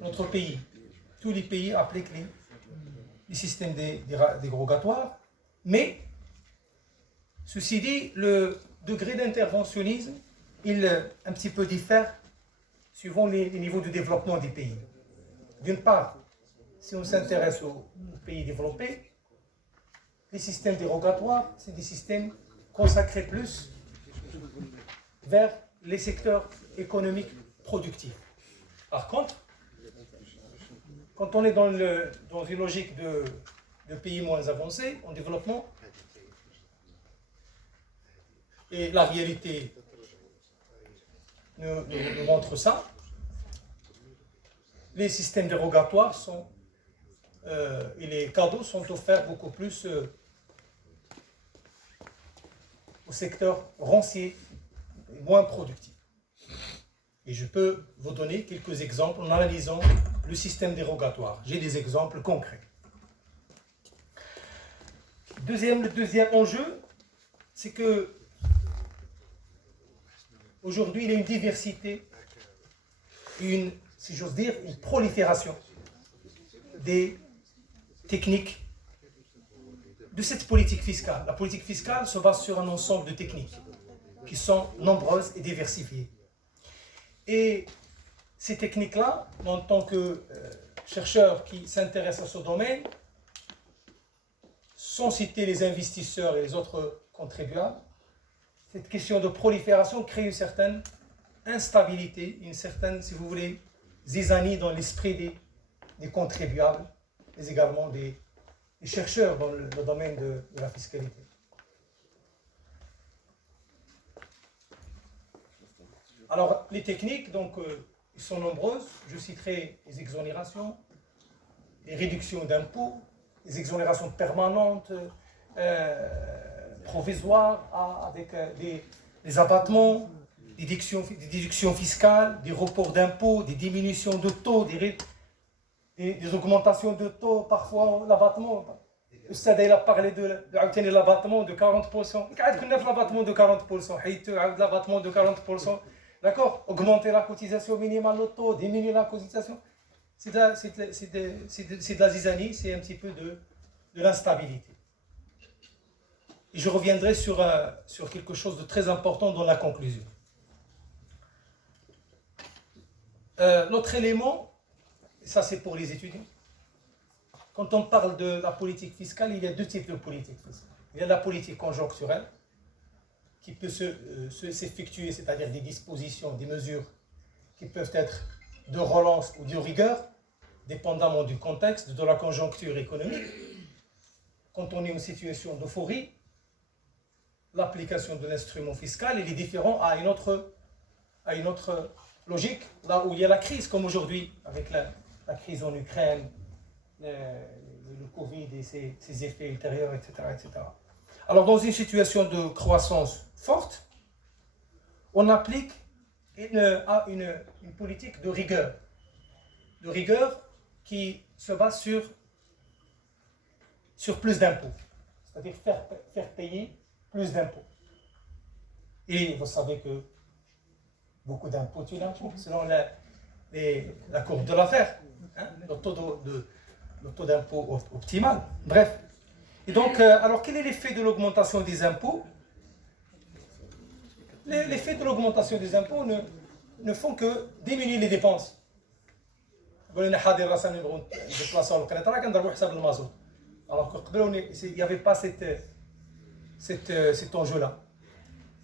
notre pays. Tous les pays appliquent les systèmes dérogatoires, mais ceci dit, le degré d'interventionnisme, il un petit peu diffère suivant les niveaux de développement des pays. D'une part, si on s'intéresse aux pays développés, les systèmes dérogatoires, c'est des systèmes consacrés plus vers les secteurs économiques productifs. Par contre, quand on est dans une logique de pays moins avancés en développement, et la réalité nous montre ça, les systèmes dérogatoires et les cadeaux sont offerts beaucoup plus au secteur rancier, moins productif. Et je peux vous donner quelques exemples en analysant le système dérogatoire. J'ai des exemples concrets. Le deuxième enjeu, c'est que aujourd'hui, il y a une diversité, si j'ose dire, une prolifération des techniques de cette politique fiscale. La politique fiscale se base sur un ensemble de techniques qui sont nombreuses et diversifiées. Et ces techniques-là, en tant que chercheurs qui s'intéressent à ce domaine, sans citer les investisseurs et les autres contribuables, cette question de prolifération crée une certaine instabilité, une certaine, si vous voulez, zizanie dans l'esprit des contribuables, mais également des chercheurs dans le domaine de la fiscalité. Alors, les techniques, donc, ils sont nombreuses. Je citerai les exonérations, les réductions d'impôts, les exonérations permanentes, provisoires, avec des abattements, des déductions fiscales, des reports d'impôts, des diminutions de taux, des augmentations de taux, parfois l'abattement. Ustad, il a parlé de l'abattement de 40%. L'abattement de 40%. L'abattement de 40%. D'accord? Augmenter la cotisation minimale au taux, diminuer la cotisation. C'est de la zizanie, c'est un petit peu de l'instabilité. Et je reviendrai sur quelque chose de très important dans la conclusion. L'autre élément, et ça c'est pour les étudiants, quand on parle de la politique fiscale, il y a deux types de politique fiscale. Il y a la politique conjoncturelle, qui peut s'effectuer, c'est-à-dire des dispositions, des mesures qui peuvent être de relance ou de rigueur, dépendamment du contexte, de la conjoncture économique. Quand on est en situation d'euphorie, l'application de l'instrument fiscal il est différent à une autre logique, là où il y a la crise, comme aujourd'hui, avec la crise en Ukraine, le Covid et ses effets ultérieurs, etc., etc. Alors, dans une situation de croissance forte, on applique une politique de rigueur qui se base sur plus d'impôts, c'est-à-dire faire payer plus d'impôts. Et vous savez que beaucoup d'impôts tuent l'impôt, selon la courbe de l'affaire, hein, le taux d'impôt optimal. Bref. Et donc, alors quel est l'effet de l'augmentation des impôts? L'effet de l'augmentation des impôts ne font que diminuer les dépenses. Alors qu'il n'y avait pas cet enjeu-là.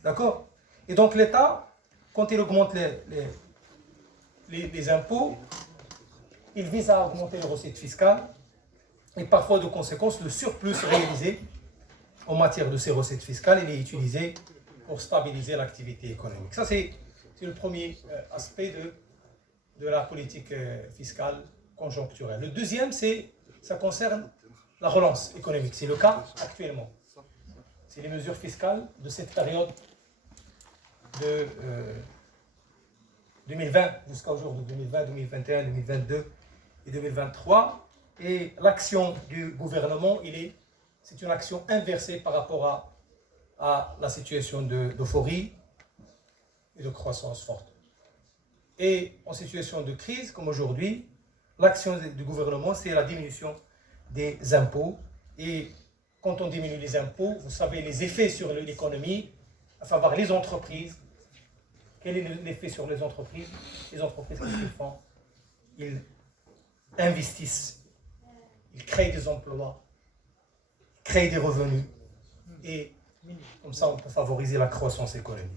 D'accord? Et donc l'État, quand il augmente les impôts, il vise à augmenter les recettes fiscales et parfois de conséquence le surplus réalisé en matière de ces recettes fiscales, il est utilisé pour stabiliser l'activité économique. Ça c'est le premier aspect de la politique fiscale conjoncturelle. Le deuxième, ça concerne la relance économique. C'est le cas actuellement. C'est les mesures fiscales de cette période de 2020 jusqu'à aujourd'hui, 2020, 2021, 2022 et 2023. Et l'action du gouvernement, c'est une action inversée par rapport à la situation d'euphorie et de croissance forte. Et en situation de crise, comme aujourd'hui, l'action du gouvernement, c'est la diminution des impôts. Et quand on diminue les impôts, vous savez les effets sur l'économie, à savoir les entreprises. Quel est l'effet sur les entreprises? Les entreprises, qu'est-ce qu'ils font? Ils investissent, ils créent des emplois, ils créent des revenus. Et comme ça, on peut favoriser la croissance économique.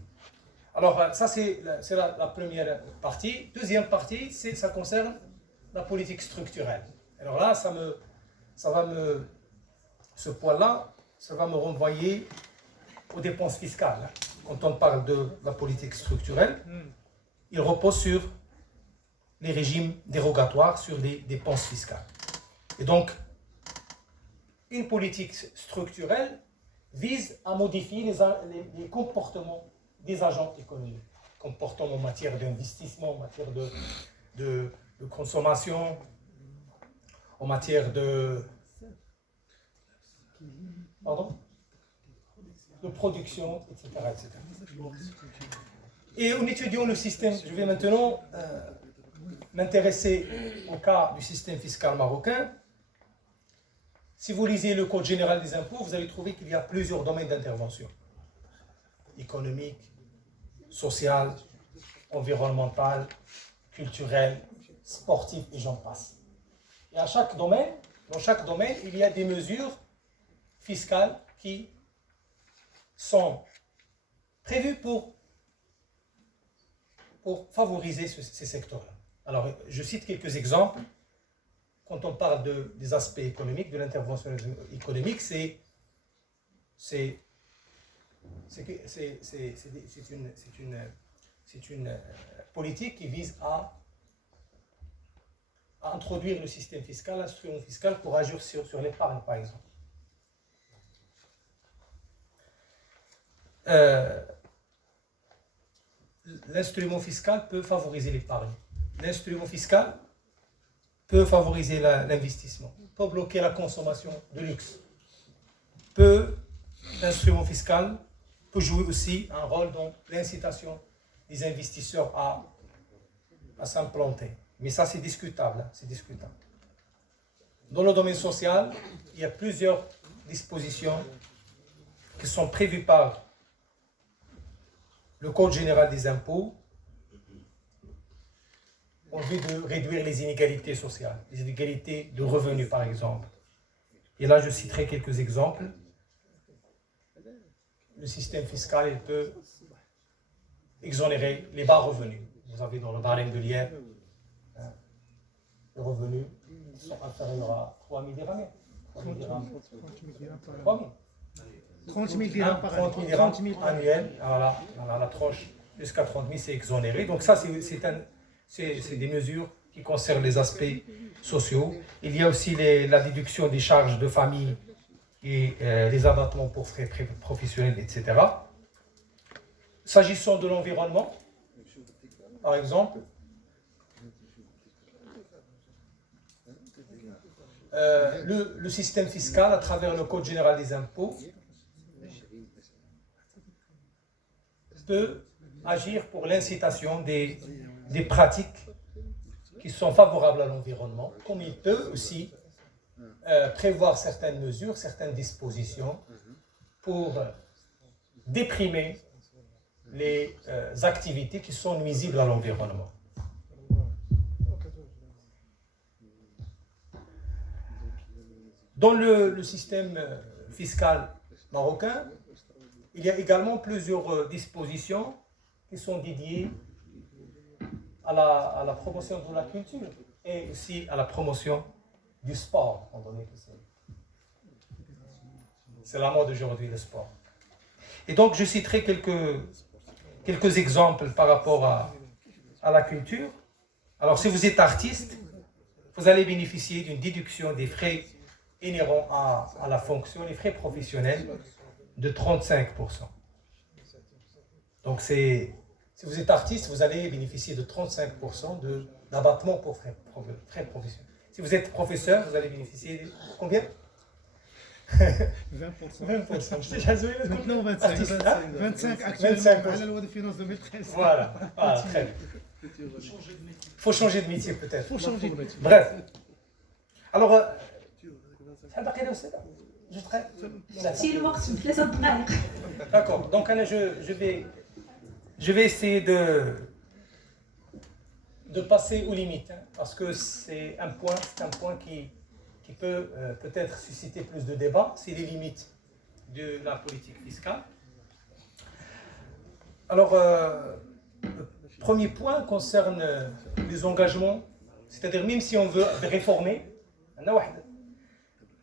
Alors, ça, c'est la première partie. Deuxième partie, ça concerne la politique structurelle. Alors là, ce point-là, ça va me renvoyer aux dépenses fiscales. Quand on parle de la politique structurelle, il repose sur les régimes dérogatoires, sur les dépenses fiscales. Et donc, une politique structurelle vise à modifier les comportements des agents économiques. Comportements en matière d'investissement, en matière de consommation, en matière de production, etc., etc. Et en étudiant le système, je vais maintenant m'intéresser au cas du système fiscal marocain. Si vous lisez le Code général des impôts, vous allez trouver qu'il y a plusieurs domaines d'intervention. Économique, social, environnemental, culturel, sportif, et j'en passe. Et dans chaque domaine, il y a des mesures fiscales qui sont prévues pour favoriser ces secteurs-là. Alors, je cite quelques exemples. Quand on parle des aspects économiques, de l'intervention économique, c'est une politique qui vise à introduire le système fiscal, l'instrument fiscal pour agir sur l'épargne, par exemple. L'instrument fiscal peut favoriser l'épargne. L'instrument fiscal peut favoriser l'investissement, peut bloquer la consommation de luxe. L'instrument fiscal peut jouer aussi un rôle dans l'incitation des investisseurs à s'implanter. Mais ça, c'est discutable, c'est discutable. Dans le domaine social, il y a plusieurs dispositions qui sont prévues par le Code général des impôts en vue de réduire les inégalités sociales, les inégalités de revenus par exemple. Et là, je citerai quelques exemples. Le système fiscal, il peut exonérer les bas revenus. Vous avez dans le barème de Lièvre, les revenus sont inférieurs à 3 000 dirhams. 30 000 dirhams par année. 30 000 dirhams annuels. Voilà, la tranche jusqu'à 30 000, c'est exonéré. Donc ça, c'est des mesures qui concernent les aspects sociaux. Il y a aussi la déduction des charges de famille et les abattements pour frais professionnels, etc. S'agissant de l'environnement, par exemple, le système fiscal, à travers le Code général des impôts, peut agir pour l'incitation des pratiques qui sont favorables à l'environnement, comme il peut aussi prévoir certaines mesures, certaines dispositions pour déprimer les activités qui sont nuisibles à l'environnement. Dans le système fiscal marocain, il y a également plusieurs dispositions qui sont dédiées à la promotion de la culture et aussi à la promotion du sport, étant donné que c'est la mode aujourd'hui, le sport. Et donc, je citerai quelques exemples par rapport à la culture. Alors, si vous êtes artiste, vous allez bénéficier d'une déduction des frais inhérents à la fonction, les frais professionnels, de 35%. Donc, si vous êtes artiste, vous allez bénéficier de 35% d'abattement pour frais professionnels. Si vous êtes professeur, vous allez bénéficier de combien? 20%. Je t'ai jasé. Maintenant 25 actuellement. 25%. À la loi de finances 2013. Voilà, très bien. Il faut changer de métier peut-être. Bref. Alors, d'accord, donc je vais essayer de passer aux limites, hein, parce que c'est un point qui peut peut-être susciter plus de débats, c'est les limites de la politique fiscale. Alors, le premier point concerne les engagements, c'est-à-dire même si on veut réformer,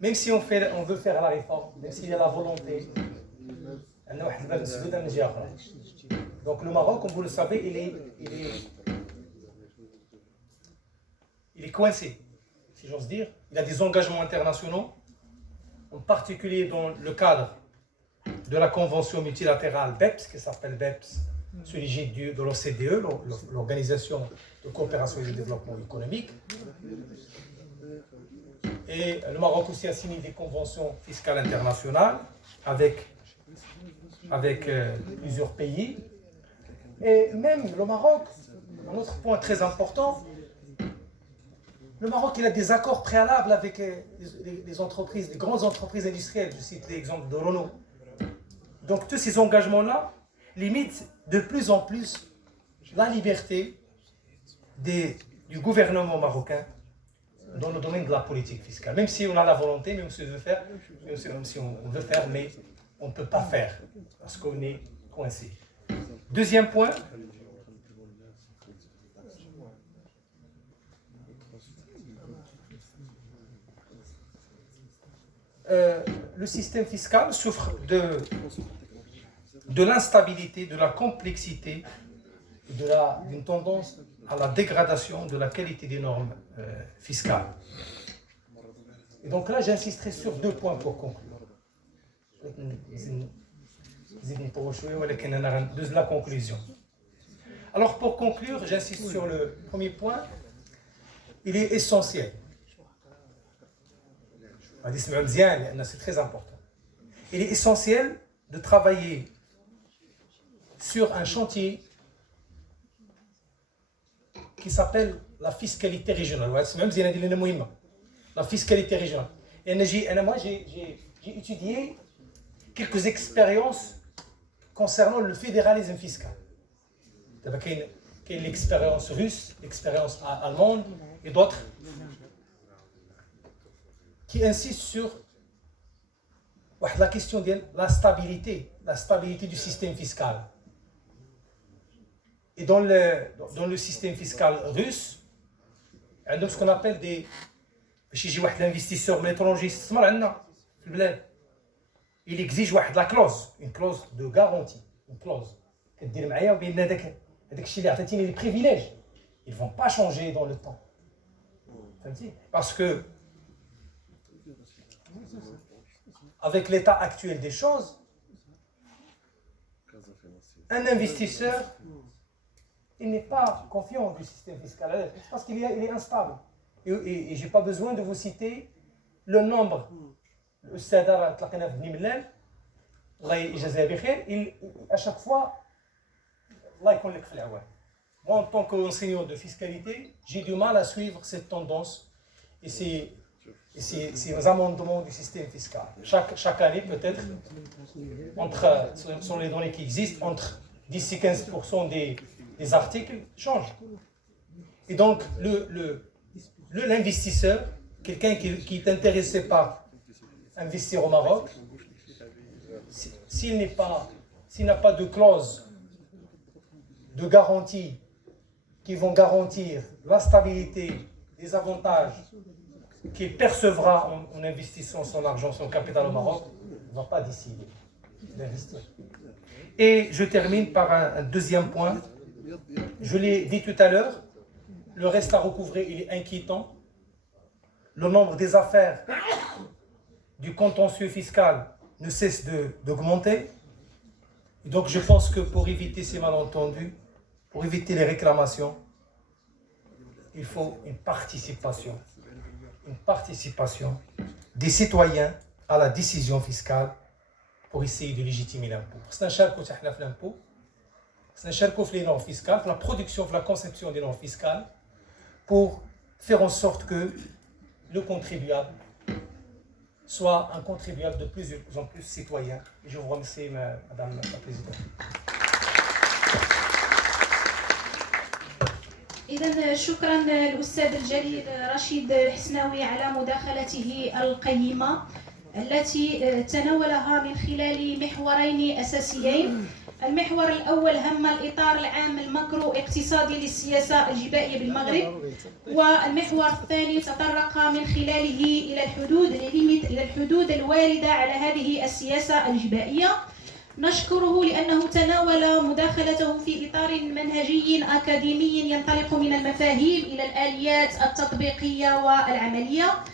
même si on veut faire la réforme, même s'il y a la volonté, donc le Maroc, comme vous le savez, il est coincé, si j'ose dire. Il a des engagements internationaux, en particulier dans le cadre de la convention multilatérale BEPS, qui s'appelle BEPS, sous l'égide de l'OCDE, l'Organisation de coopération et de développement économique. Et le Maroc aussi a signé des conventions fiscales internationales avec plusieurs pays. Et même le Maroc, un autre point très important, le Maroc il a des accords préalables avec les entreprises, les grandes entreprises industrielles. Je cite l'exemple de Renault. Donc tous ces engagements-là limitent de plus en plus la liberté du gouvernement marocain dans le domaine de la politique fiscale. Même si on a la volonté, même si on veut faire, mais on ne peut pas faire parce qu'on est coincé. Deuxième point, le système fiscal souffre de l'instabilité, de la complexité, d'une tendance à la dégradation de la qualité des normes fiscales. Et donc là, j'insisterai sur deux points pour conclure. De la conclusion. Alors pour conclure, j'insiste sur le premier point. Il est essentiel. C'est très important. Il est essentiel de travailler sur un chantier qui s'appelle la fiscalité régionale. La fiscalité régionale. Et moi, j'ai étudié quelques expériences concernant le fédéralisme fiscal. Il y a l'expérience russe, l'expérience allemande et d'autres qui insistent sur la question de la stabilité du système fiscal. Et dans le système fiscal russe, il y a ce qu'on appelle l'investisseur étranger, il exige une clause de garantie, une clause. Les privilèges, ils ne vont pas changer dans le temps. Parce que, avec l'état actuel des choses, un investisseur, il n'est pas confiant du système fiscal. Parce qu'il est instable. Et je n'ai pas besoin de vous citer le nombre. À chaque fois, moi en tant qu'enseignant de fiscalité, j'ai du mal à suivre cette tendance et ces amendements du système fiscal. Chaque année, peut-être, selon les données qui existent, entre 10 et 15% des articles changent. Et donc, l'investisseur, quelqu'un qui est intéressé par investir au Maroc, s'il n'a pas de clause de garantie qui vont garantir la stabilité, les avantages qu'il percevra en investissant son argent, son capital au Maroc, il ne va pas décider d'investir. Et je termine par un deuxième point. Je l'ai dit tout à l'heure, le reste à recouvrer, il est inquiétant. Le nombre des affaires du contentieux fiscal ne cesse d'augmenter. Et donc je pense que pour éviter ces malentendus, pour éviter les réclamations, il faut une participation des citoyens à la décision fiscale pour essayer de légitimer l'impôt. C'est un char qui est l'impôt. نشاركوا في les normes fiscales, في la production, في la conception des normes fiscales, pour faire en sorte que le contribuable soit un contribuable de plus en plus citoyen. Et je vous remercie, Madame la Présidente. إذا شكرا للأستاذ الجليل رشيد الحسناوي على مداخلته القيمة التي تناولها من خلال محورين أساسيين. المحور الأول هم الإطار العام الماكرو اقتصادي للسياسة الجبائية بالمغرب، والمحور الثاني تطرق من خلاله إلى الحدود الواردة على هذه السياسة الجبائية. نشكره لأنه تناول مداخلته في إطار منهجي أكاديمي ينطلق من المفاهيم إلى الآليات التطبيقية والعملية.